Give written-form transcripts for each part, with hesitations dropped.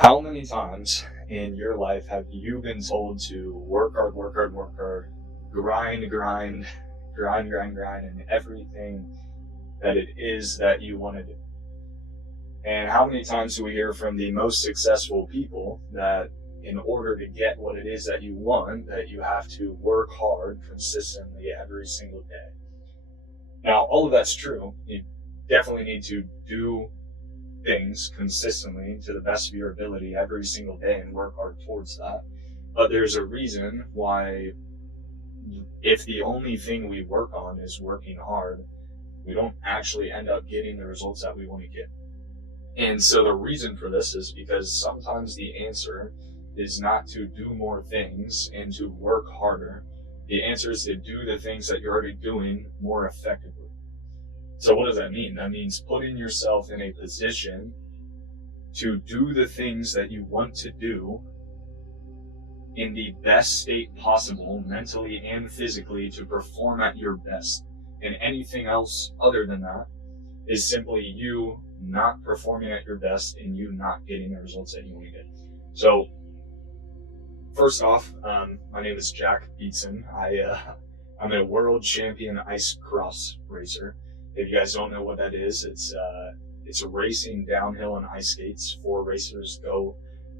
How many times in your life have you been told to work hard, work hard, work hard, grind, grind, grind, grind, grind, and everything that it is that you want to do? And how many times do we hear from the most successful people that in order to get what it is that you want, that you have to work hard consistently every single day? Now, all of that's true. You definitely need to do things consistently to the best of your ability every single day and work hard towards that. But there's a reason why, if the only thing we work on is working hard, we don't actually end up getting the results that we want to get. And so the reason for this is because sometimes the answer is not to do more things and to work harder. The answer is to do the things that you're already doing more effectively. So what does that mean? That means putting yourself in a position to do the things that you want to do in the best state possible, mentally and physically, to perform at your best. And anything else other than that is simply you not performing at your best and you not getting the results that you want to get. So first off, my name is Jack Beatson. I'm a world champion ice cross racer. If you guys don't know what that is, it's racing downhill on ice skates. 4 racers go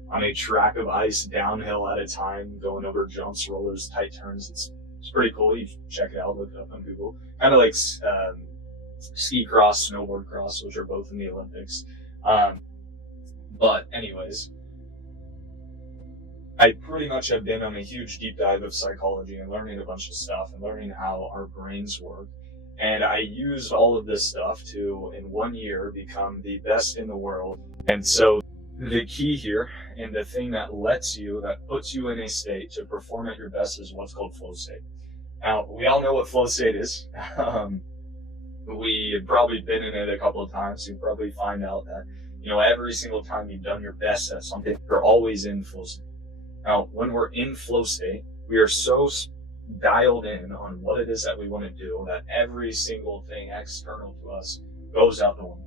on a track of ice downhill at a time, going over jumps, rollers, tight turns. It's pretty cool. You should check it out, look it up on Google. Kind of like ski cross, snowboard cross, which are both in the Olympics. But anyways, I pretty much have been on a huge deep dive of psychology and learning a bunch of stuff and learning how our brains work. And I used all of this stuff to, in 1 year, become the best in the world. And so the key here, and the thing that puts you in a state to perform at your best, is what's called flow state. Now, we all know what flow state is. We've probably been in it a couple of times. You probably find out that, every single time you've done your best at something, you're always in flow state. Now, when we're in flow state, we are so dialed in on what it is that we want to do that every single thing external to us goes out the window.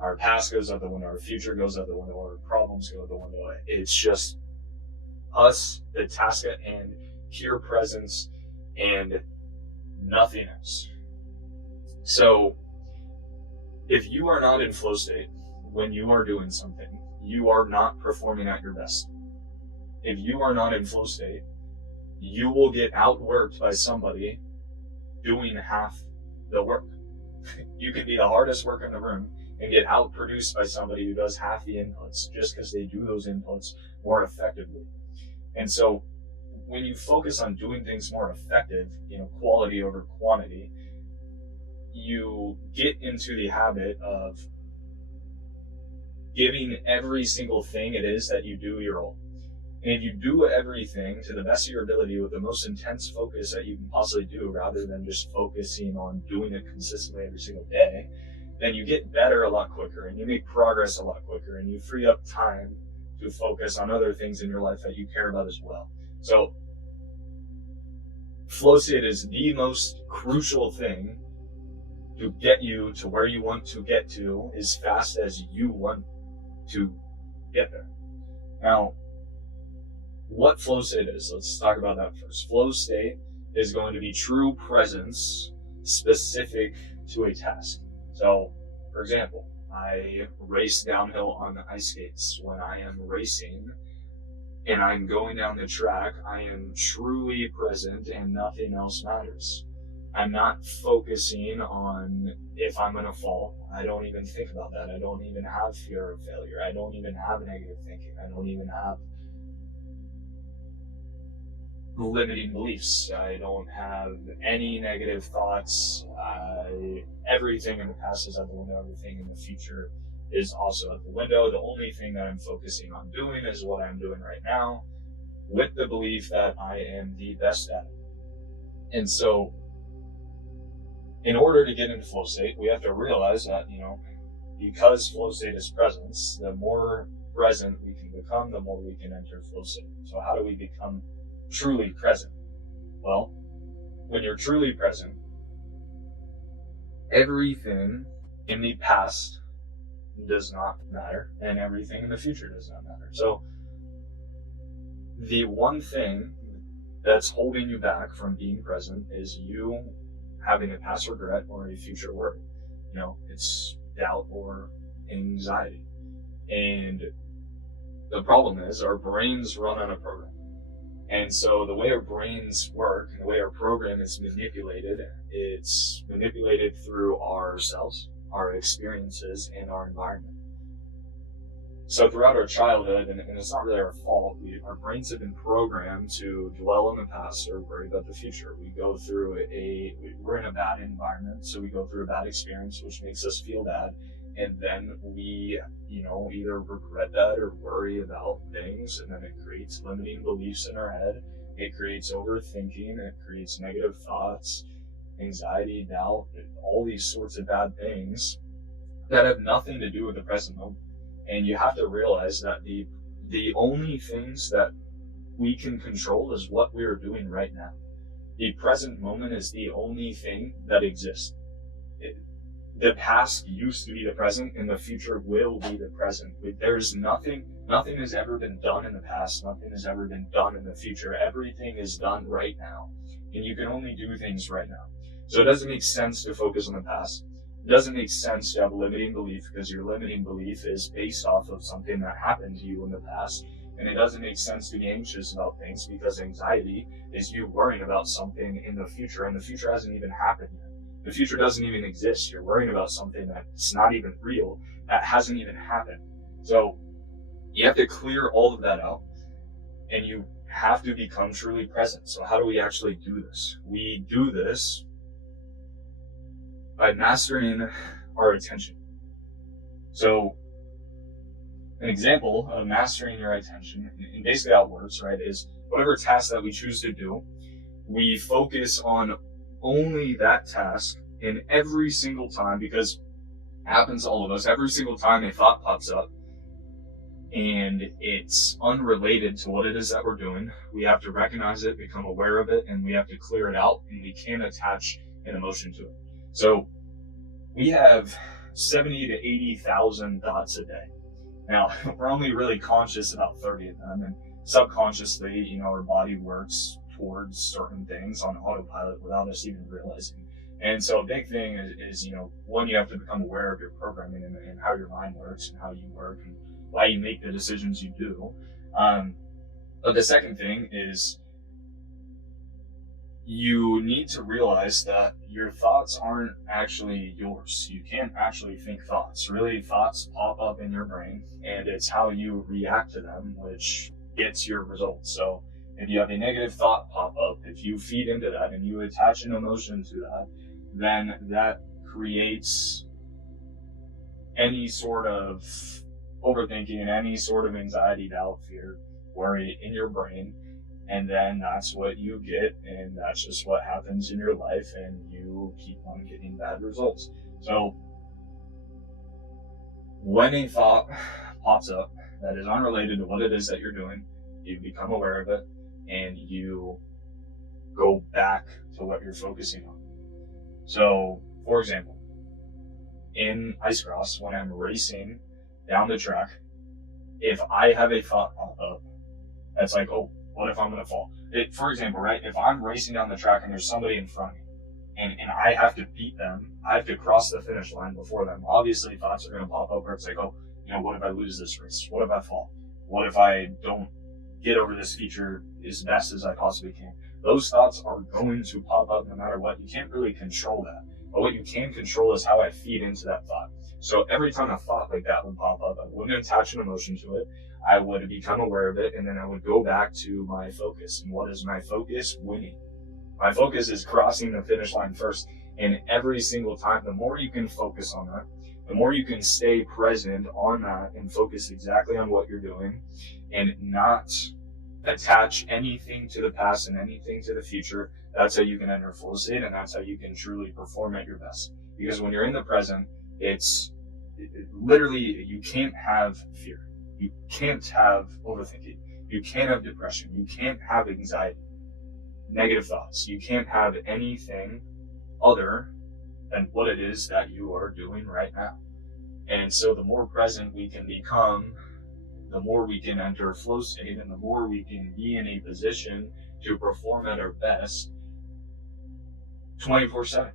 Our past goes out the window, our future goes out the window, our problems go out the window. It's just us, the task at hand, pure presence, and nothing else. So if you are not in flow state when you are doing something, you are not performing at your best. If you are not in flow state, you will get outworked by somebody doing half the work. You can be the hardest worker in the room and get outproduced by somebody who does half the inputs just because they do those inputs more effectively. And so when you focus on doing things more effective, quality over quantity, you get into the habit of giving every single thing it is that you do your all. And if you do everything to the best of your ability with the most intense focus that you can possibly do, rather than just focusing on doing it consistently every single day, then you get better a lot quicker and you make progress a lot quicker and you free up time to focus on other things in your life that you care about as well. So flow state is the most crucial thing to get you to where you want to get to as fast as you want to get there. Now, what flow state is, let's talk about that first. Flow state is going to be true presence specific to a task. So, for example, I race downhill on the ice skates. When I am racing and I'm going down the track, I am truly present and nothing else matters. I'm not focusing on if I'm going to fall. I don't even think about that. I don't even have fear of failure. I don't even have negative thinking. I don't even have limiting beliefs. I don't have any negative thoughts. Everything in the past is out the window. Everything in the future is also out the window. The only thing that I'm focusing on doing is what I'm doing right now, with the belief that I am the best at it. And so, in order to get into flow state, we have to realize that, because flow state is presence, the more present we can become, the more we can enter flow state. So how do we become truly present? Well, when you're truly present, everything in the past does not matter, and everything in the future does not matter. So the one thing that's holding you back from being present is you having a past regret or a future worry. It's doubt or anxiety. And the problem is our brains run on a program. And so the way our brains work, the way our program is manipulated, it's manipulated through ourselves, our experiences, and our environment. So throughout our childhood, and it's not really our fault, our brains have been programmed to dwell in the past or worry about the future. We're in a bad environment, so we go through a bad experience, which makes us feel bad. And then we, either regret that or worry about things, and then it creates limiting beliefs in our head. It creates overthinking, it creates negative thoughts, anxiety, doubt, all these sorts of bad things that have nothing to do with the present moment. And you have to realize that the only things that we can control is what we are doing right now. The present moment is the only thing that exists. The past used to be the present, and the future will be the present. There's nothing has ever been done in the past, nothing has ever been done in the future. Everything is done right now, and you can only do things right now. So it doesn't make sense to focus on the past. It doesn't make sense to have a limiting belief, because your limiting belief is based off of something that happened to you in the past. And it doesn't make sense to be anxious about things, because anxiety is you worrying about something in the future, and the future hasn't even happened yet. The future doesn't even exist. You're worrying about something that's not even real, that hasn't even happened. So you have to clear all of that out, and you have to become truly present. So how do we actually do this? We do this by mastering our attention. So an example of mastering your attention, and basically how it works, right, is whatever task that we choose to do, we focus on only that task, and every single time, because it happens to all of us, every single time a thought pops up and it's unrelated to what it is that we're doing, we have to recognize it, become aware of it, and we have to clear it out, and we can't attach an emotion to it. So we have 70 to 80,000 thoughts a day. Now, we're only really conscious about 30 of them, and subconsciously, our body works towards certain things on autopilot without us even realizing. And so a big thing is one, you have to become aware of your programming and how your mind works and how you work and why you make the decisions you do. But the second thing is you need to realize that your thoughts aren't actually yours. You can't actually think thoughts. Really, thoughts pop up in your brain, and it's how you react to them which gets your results. So if you have a negative thought pop up, if you feed into that and you attach an emotion to that, then that creates any sort of overthinking, any sort of anxiety, doubt, fear, worry in your brain. And then that's what you get, and that's just what happens in your life, and you keep on getting bad results. So when a thought pops up that is unrelated to what it is that you're doing, you become aware of it, and you go back to what you're focusing on. So, for example, in ice cross, when I'm racing down the track, if I have a thought pop up that's like, oh, what if I'm going to fall? For example, right, if I'm racing down the track and there's somebody in front of me, and I have to beat them, I have to cross the finish line before them, obviously thoughts are going to pop up where it's like, oh, what if I lose this race? What if I fall? What if I don't get over this feature as best as I possibly can? Those thoughts are going to pop up no matter what. You can't really control that. But what you can control is how I feed into that thought. So every time a thought like that would pop up, I wouldn't attach an emotion to it. I would become aware of it, and then I would go back to my focus. And what is my focus? Winning. My focus is crossing the finish line first. And every single time, the more you can focus on that, the more you can stay present on that and focus exactly on what you're doing and not attach anything to the past and anything to the future, that's how you can enter full state, and that's how you can truly perform at your best. Because when you're in the present, literally, you can't have fear. You can't have overthinking. You can't have depression. You can't have anxiety, negative thoughts. You can't have anything other than what it is that you are doing right now. And so the more present we can become, the more we can enter flow state, and the more we can be in a position to perform at our best 24/7.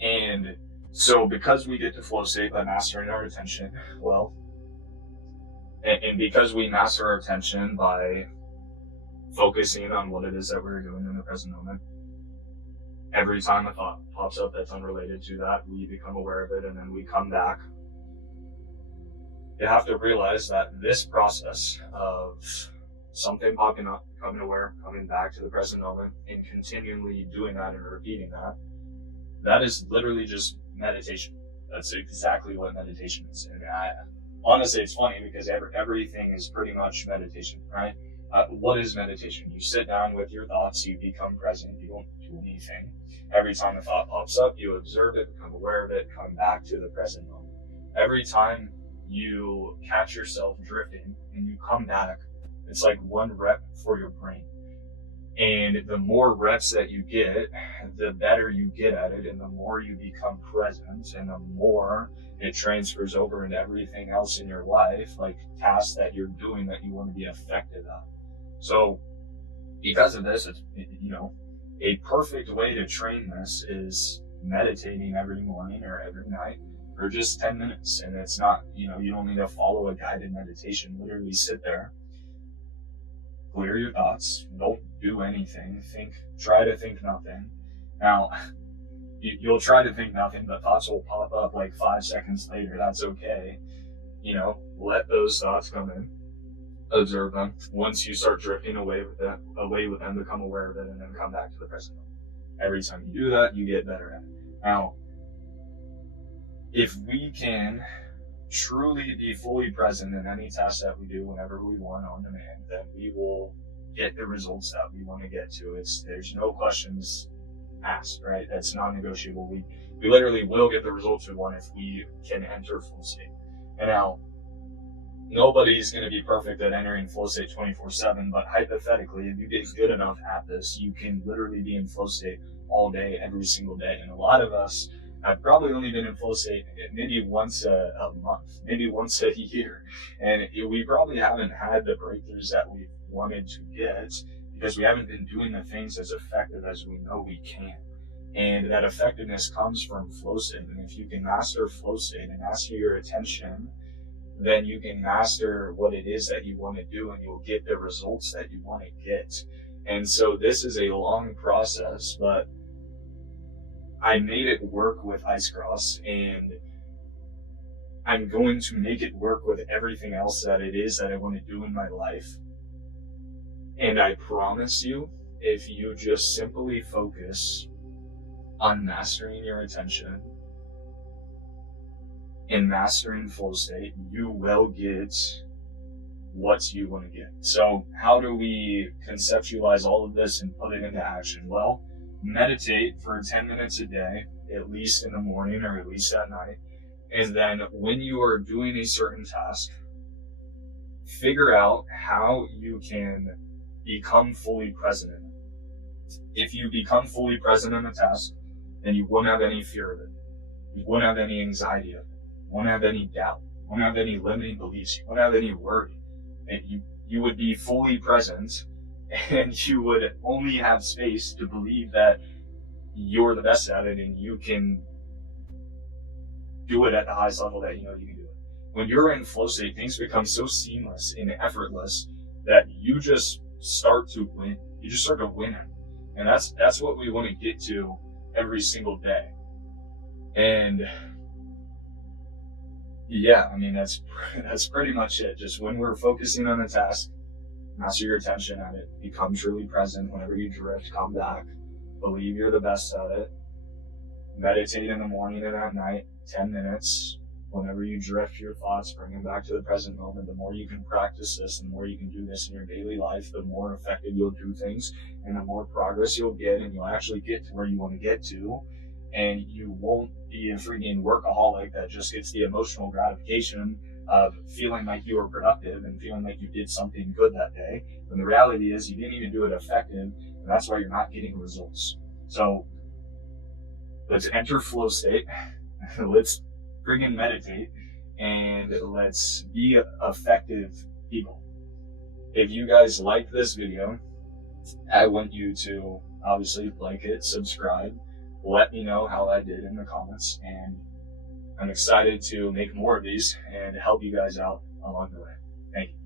And so because we get to flow state by mastering our attention, well, and because we master our attention by focusing on what it is that we're doing in the present moment, every time a thought pops up that's unrelated to that, we become aware of it, and then we come back. You have to realize that this process of something popping up, becoming aware, coming back to the present moment, and continually doing that and repeating that, that is literally just meditation. That's exactly what meditation is. And honestly, it's funny because everything is pretty much meditation, right? What is meditation? You sit down with your thoughts, you become present, you don't do anything. Every time a thought pops up, you observe it, become aware of it, come back to the present moment. Every time you catch yourself drifting and you come back, it's like one rep for your brain. And the more reps that you get, the better you get at it, and the more you become present, and the more it transfers over into everything else in your life, like tasks that you're doing that you want to be effective at. So because of this, it's, a perfect way to train this is meditating every morning or every night for just 10 minutes. And it's not, you don't need to follow a guided meditation. Literally sit there, clear your thoughts, don't do anything, try to think nothing. Now, you'll try to think nothing, but thoughts will pop up like 5 seconds later. That's okay. Let those thoughts come in, observe them. Once you start drifting away with them, become aware of it, and then come back to the present moment. Every time you do that, you get better at it. Now, if we can truly be fully present in any task that we do whenever we want on demand, then we will get the results that we want to get to. There's no questions asked, right? That's non-negotiable. We literally will get the results we want if we can enter flow state. And now, nobody's going to be perfect at entering flow state 24/7, but hypothetically, if you get good enough at this, you can literally be in flow state all day, every single day. And a lot of us have probably only been in flow state maybe once a month, maybe once a year. And we probably haven't had the breakthroughs that we wanted to get because we haven't been doing the things as effective as we know we can. And that effectiveness comes from flow state. And if you can master flow state and master your attention, then you can master what it is that you want to do, and you'll get the results that you want to get. And so this is a long process, but I made it work with Ice Cross, and I'm going to make it work with everything else that it is that I want to do in my life. And I promise you, if you just simply focus on mastering your attention and mastering flow state, you will get what you want to get. So how do we conceptualize all of this and put it into action? Well, meditate for 10 minutes a day, at least in the morning or at least at night. And then when you are doing a certain task, figure out how you can become fully present in it. If you become fully present in a task, then you won't have any fear of it. You won't have any anxiety of it. You won't have any doubt. You won't have any limiting beliefs. You won't have any worry. And you would be fully present, and you would only have space to believe that you're the best at it and you can do it at the highest level that you know you can do it. When you're in flow state, things become so seamless and effortless that you just start to win. You just start to win. And that's what we want to get to every single day. And yeah, I mean, that's pretty much it. Just when we're focusing on a task, master your attention at it, become truly present. Whenever you drift, come back, believe you're the best at it, meditate in the morning and at night, 10 minutes. Whenever you drift your thoughts, bring them back to the present moment. The more you can practice this, the more you can do this in your daily life, the more effective you'll do things, and the more progress you'll get, and you'll actually get to where you want to get to. And you won't be a freaking workaholic that just gets the emotional gratification of feeling like you were productive and feeling like you did something good that day. When the reality is you didn't even do it effective, and that's why you're not getting results. So let's enter flow state. Let's friggin' meditate, and let's be effective people. If you guys like this video, I want you to obviously like it, subscribe, let me know how I did in the comments, and I'm excited to make more of these and help you guys out along the way. Thank you.